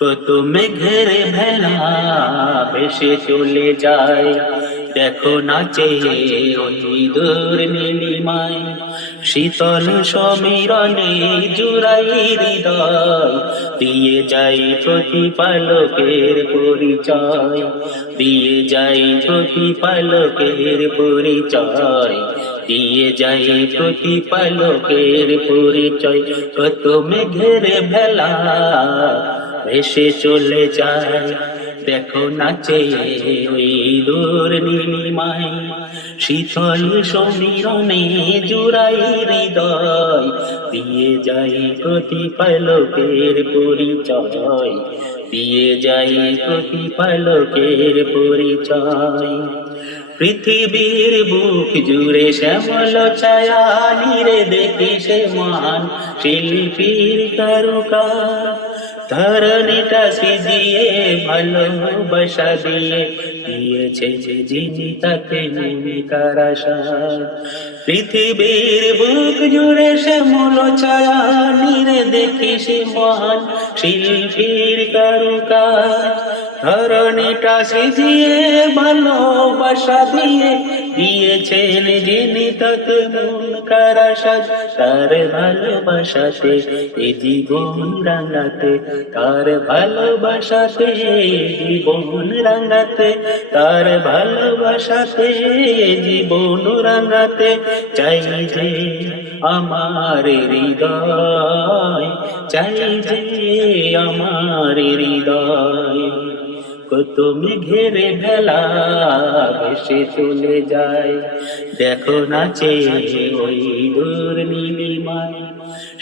কত মেঘের ভেলা ভেসে চলে যায়, দেখো নাচে ওই দূর নীলিমায়। শীতল সমীরণে জুড়াই হৃদয়, দিয়ে যাই প্রতিপালকের পরিচয়, দিয়ে যাই প্রতিপালকের পরিচয়, দিয়ে যাই প্রতিপালকের পরিচয়। কত মেঘের ভেলা ভেসে চলে যায়, দেখো নাচে ওই দূর নীলিমায়। শীতল সমীরণে জুড়াই হৃদয়, দিয়ে যাই প্রতিপালকের পরিচয়, দিয়ে যাই প্রতিপালকের পরিচয়। পৃথিবীর বুক জুড়ে শ্যামল ছায়া নিরে দেখি সে মহান শিল্পীর কারুকাজ। ধরণীটা সিজিয়ে ভালোবাসা দিয়ে দিয়েছে যে যিনি তাকে মনিকার আশা। পৃথিবীর বুক জুড়ে শ্যামল ছায়া নিরে দেখি সে মহান শিল্পীর কারুকাজ। ধরণীটা সিজিয়ে ভালোবাসা দিয়ে দিয়েছেন যিনি তাকে মনকার আশা। তার ভালোবাসাতে এ জীবন রাঙাতে, তার ভালোবাসাতে জীবন রাঙাতে, তার ভালোবাসাতে জীবন রাঙাতে। চাই যে আমার হৃদয়, চাই যে আমার হৃদয়। কত মেঘের ভেলা ভেসে চলে যায়, দেখো নাচে ওই দূর নীলিমায়।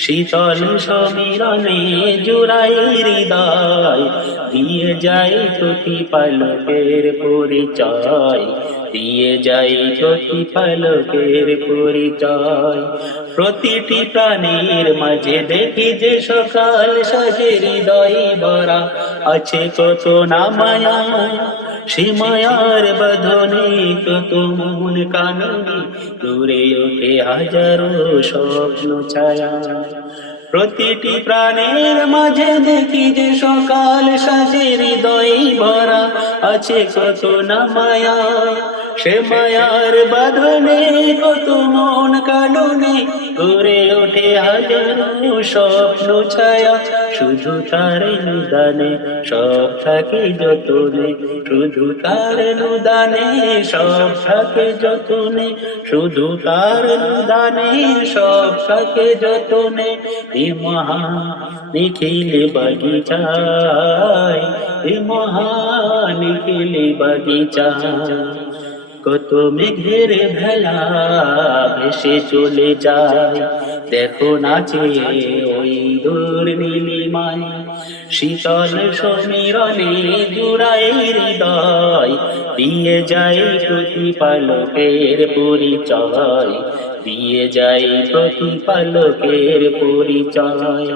শীতল সমীরণে জুড়াই হৃদয়, দিয়ে যাই প্রতিপালকের পরিচয়, দিয়ে যাই প্রতিপালকের পরিচয়। প্রতিটি প্রাণীর মাঝে দেখি যে সকাল সাজে হৃদয় ভরা আছে কত না মায়া। সে মায়ার বাঁধনে কত মন কাননে দূরে ওঠে হাজারো স্বপ্ন ছায়া। প্রতিটি প্রাণের মাঝে দেখি যে সকাল সাজে হৃদয় ভরা আছে কত না মায়া। সে মায়ার বাঁধনে কত মন কাননে গড়ে ওঠে হাজারো স্বপ্ন ছায়া। শুধু তার নিদানে সব থাকে যতনে, শুধু তার নিদানে সব থাকে যতনে, শুধু তার নিদানে সব থাকে যতনে। এ মহা নিখিল বাগিচায়, এ মহা নিখিল বাগিচায়। কত মেঘের ভেলা ভেসে চলে যায়, দেখো নাচে ওই দূর নীলিমায়। শীতল সমীরণে জুড়াই হৃদয়, দিয়ে যাই প্রতিপালকের পরিচয়, দিয়ে যাই প্রতিপালকের পরিচয়।